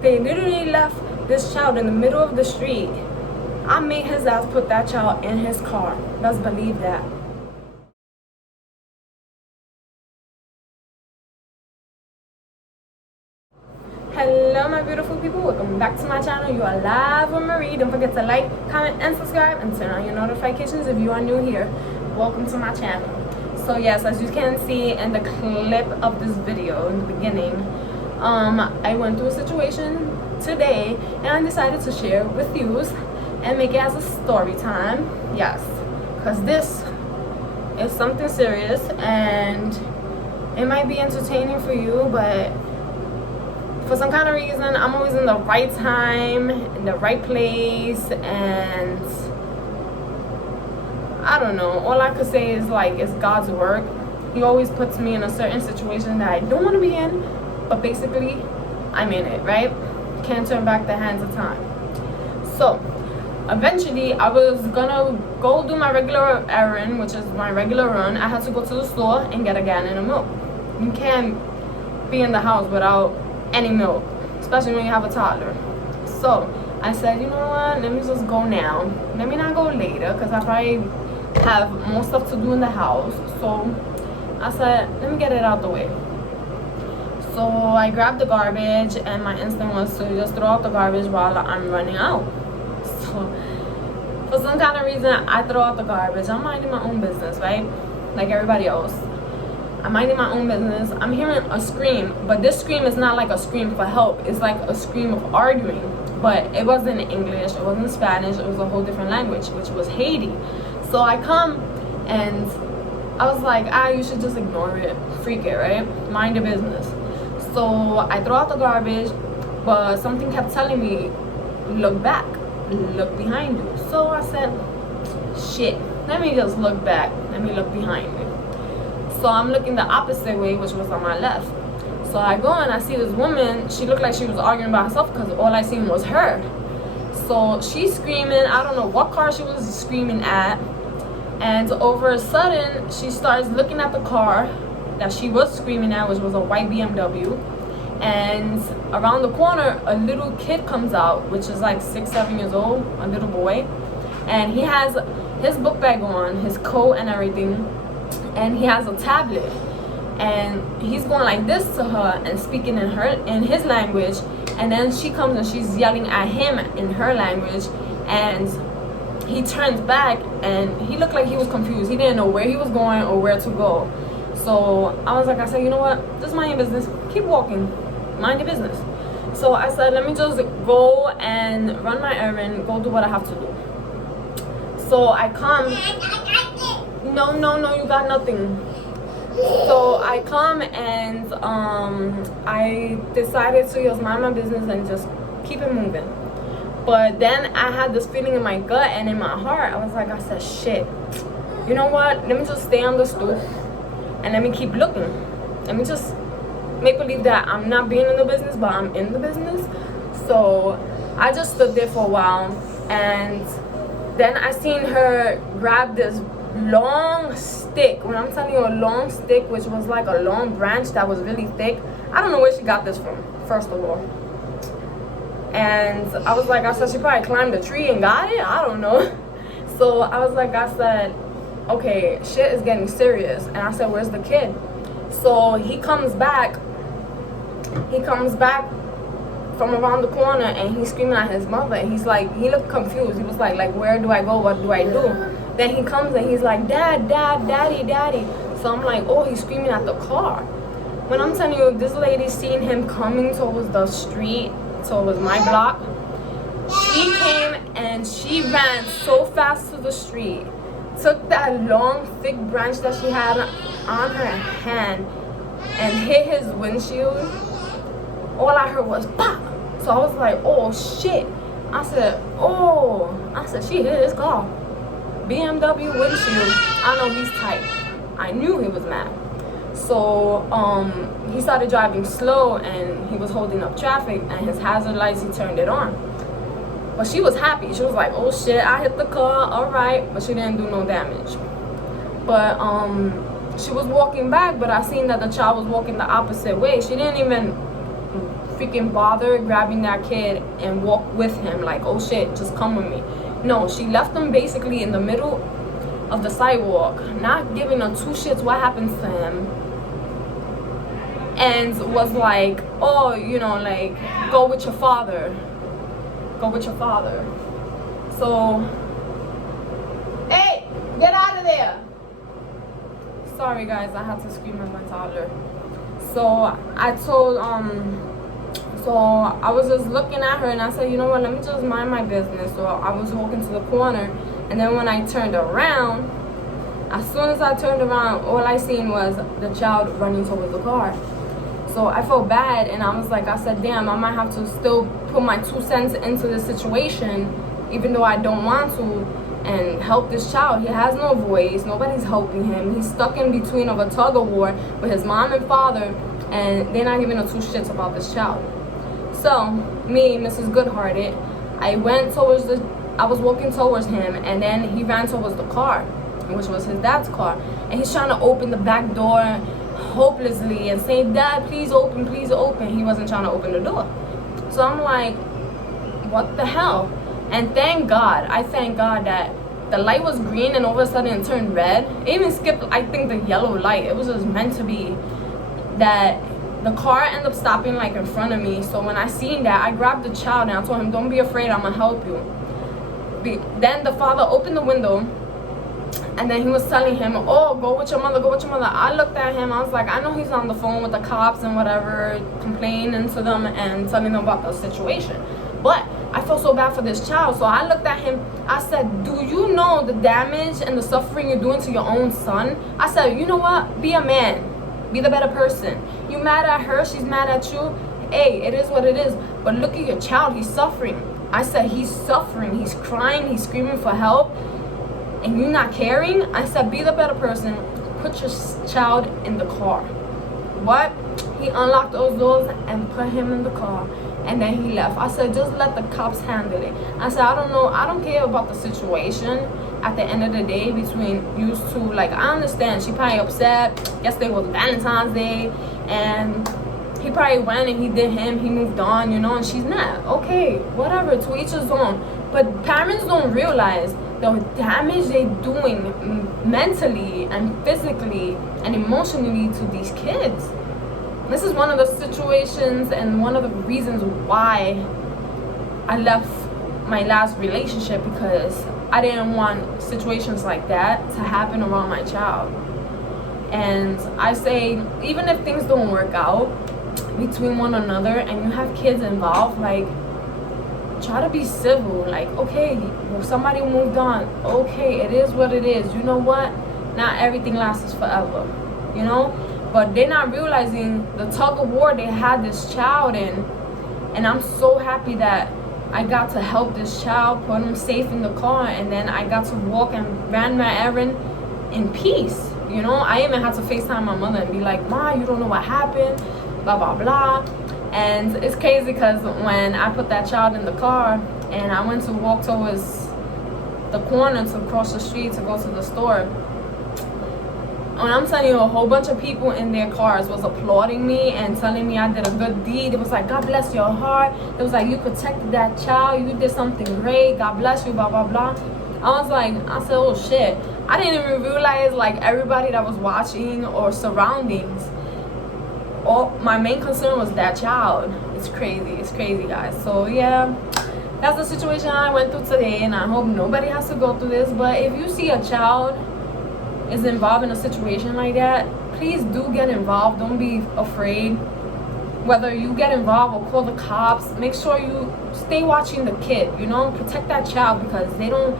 They literally left this child in the middle of the street. I made his ass put that child in his car. Let's believe that. Hello my beautiful people, welcome back to my channel. You are live with Marie. Don't forget to like, comment, and subscribe, and turn on your notifications if you are new here. Welcome to my channel. So yes, as you can see in the clip of this video in the beginning, I went through a situation today and I decided to share with you and make it as a story time. Yes, because this is something serious and it might be entertaining for you, but for some kind of reason I'm always in the right time, in the right place, and I don't know, all I could say is like it's God's work. He always puts me in a certain situation that I don't want to be in, but basically I'm in it, right? Can't turn back the hands of time. So eventually I was gonna go do my regular errand, which is my regular run. I had to go to the store and get a gallon of milk. You can't be in the house without any milk, especially when you have a toddler. So I said, you know what, let me just go now, let me not go later, because I probably have more stuff to do in the house. So I said, let me get it out the way. So I grabbed the garbage and my instinct was to just throw out the garbage while I'm running out. So for some kind of reason I throw out the garbage. I'm minding my own business, right, like everybody else. I'm minding my own business. I'm hearing a scream, but this scream is not like a scream for help. It's like a scream of arguing, but it wasn't English, it wasn't Spanish, it was a whole different language, which was Haiti. So I come and I was like, you should just ignore it, freak it, right? Mind your business. So I throw out the garbage, but something kept telling me, look back, look behind you. So I said, shit, let me just look back, let me look behind me. So I'm looking the opposite way, which was on my left. So I go and I see this woman. She looked like she was arguing by herself because all I seen was her. So she's screaming. I don't know what car she was screaming at. And over a sudden, she starts looking at the car that she was screaming at, which was a white BMW. And around the corner, a little kid comes out, which is like 6, 7 years old, a little boy. And he has his book bag on, his coat and everything. And he has a tablet, and he's going like this to her and speaking in his language, and then she comes and she's yelling at him in her language, and he turns back and he looked like he was confused. He didn't know where he was going or where to go. So I was like, I said, you know what, just mind your business, keep walking, mind your business. So I said, let me just go and run my errand, go do what I have to do. So I come. No, you got nothing. So I come and I decided to just mind my business and just keep it moving. But then I had this feeling in my gut and in my heart. I was like, I said, shit, you know what, let me just stay on the stoop and let me keep looking. Let me just make believe that I'm not being in the business, but I'm in the business. So I just stood there for a while, and then I seen her grab this long stick. When I'm telling you a long stick, which was like a long branch that was really thick. I don't know where she got this from, first of all. And I was like, I said, she probably climbed a tree and got it, I don't know. So I was like, I said, okay, shit is getting serious. And I said, where's the kid? So he comes back from around the corner, and he's screaming at his mother, and he's like, he looked confused. He was like where do I go, what do I do? Then he comes and he's like, dad, daddy. So I'm like, oh, he's screaming at the car. When I'm telling you, this lady seen him coming towards the street, towards my block. She came and she ran so fast to the street, took that long thick branch that she had on her hand and hit his windshield. All I heard was pop. So I was like, oh shit. I said, she hit his car. BMW windshield. I know he's tight. I knew he was mad. So he started driving slow and he was holding up traffic, and his hazard lights, he turned it on. But she was happy. She was like, oh shit, I hit the car, all right. But she didn't do no damage. But she was walking back, but I seen that the child was walking the opposite way. She didn't even freaking bother grabbing that kid and walk with him, like, oh shit, just come with me. No, she left him basically in the middle of the sidewalk, not giving a two shits what happens to him, and was like, oh, you know, like, go with your father. Go with your father. So, hey, get out of there. Sorry guys, I had to scream at my toddler. So I told, so I was just looking at her and I said, you know what, let me just mind my business. So I was walking to the corner, and then when I turned around, as soon as I turned around, all I seen was the child running towards the car. So I felt bad, and I was like, I said, damn, I might have to still put my 2 cents into this situation, even though I don't want to, and help this child. He has no voice, nobody's helping him. He's stuck in between of a tug of war with his mom and father, and they're not giving a two shits about this child. So me, Mrs. Goodhearted, I was walking towards him, and then he ran towards the car, which was his dad's car, and he's trying to open the back door hopelessly and saying, Dad, please open, please open. He wasn't trying to open the door. So I'm like, what the hell? And thank God, I thank God that the light was green and all of a sudden it turned red. It even skipped, I think, the yellow light. It was just meant to be that the car ended up stopping like in front of me. So when I seen that, I grabbed the child and I told him, don't be afraid, I'm gonna help you. Then the father opened the window, and then he was telling him, oh, go with your mother, go with your mother. I looked at him, I was like, I know he's on the phone with the cops and whatever, complaining to them and telling them about the situation. But I felt so bad for this child. So I looked at him, I said, do you know the damage and the suffering you're doing to your own son? I said, you know what? Be a man. Be the better person. You mad at her, she's mad at you. Hey, it is what it is. But look at your child, he's suffering. I said, he's suffering, he's crying, he's screaming for help, and you're not caring? I said, be the better person. Put your child in the car. What? He unlocked those doors and put him in the car. And then he left. I said, just let the cops handle it. I said, I don't know. I don't care about the situation at the end of the day between you two. Like, I understand. She probably upset. Yesterday was Valentine's Day. And he probably went and he did him. He moved on, you know, and she's not. Okay, whatever. To each his own. But parents don't realize the damage they're doing mentally and physically and emotionally to these kids. This is one of the situations and one of the reasons why I left my last relationship, because I didn't want situations like that to happen around my child. And I say, even if things don't work out between one another and you have kids involved, like, try to be civil. Like, okay, somebody moved on. Okay, it is what it is. You know what? Not everything lasts forever, you know? But they're not realizing the tug of war they had this child in. And I'm so happy that I got to help this child, put him safe in the car, and then I got to walk and ran my errand in peace. You know, I even had to FaceTime my mother and be like, Ma, you don't know what happened, blah, blah, blah. And it's crazy because when I put that child in the car and I went to walk towards the corner to cross the street to go to the store, when I'm telling you, a whole bunch of people in their cars was applauding me and telling me I did a good deed. It was like, God bless your heart. It was like, you protected that child. You did something great. God bless you, blah, blah, blah. I was like, I said, oh shit. I didn't even realize, like, everybody that was watching or surroundings, my main concern was that child. It's crazy, guys. So yeah, that's the situation I went through today, and I hope nobody has to go through this. But if you see a child is involved in a situation like that, please do get involved. Don't be afraid. Whether you get involved or call the cops, make sure you stay watching the kid, you know, protect that child, because they don't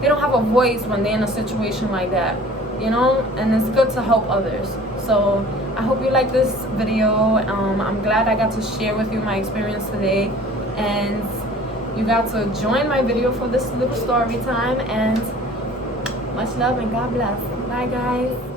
have a voice when they're in a situation like that, you know, and it's good to help others. So I hope you like this video. I'm glad I got to share with you my experience today, and you got to join my video for this little story time. And much love and God bless. Bye, guys.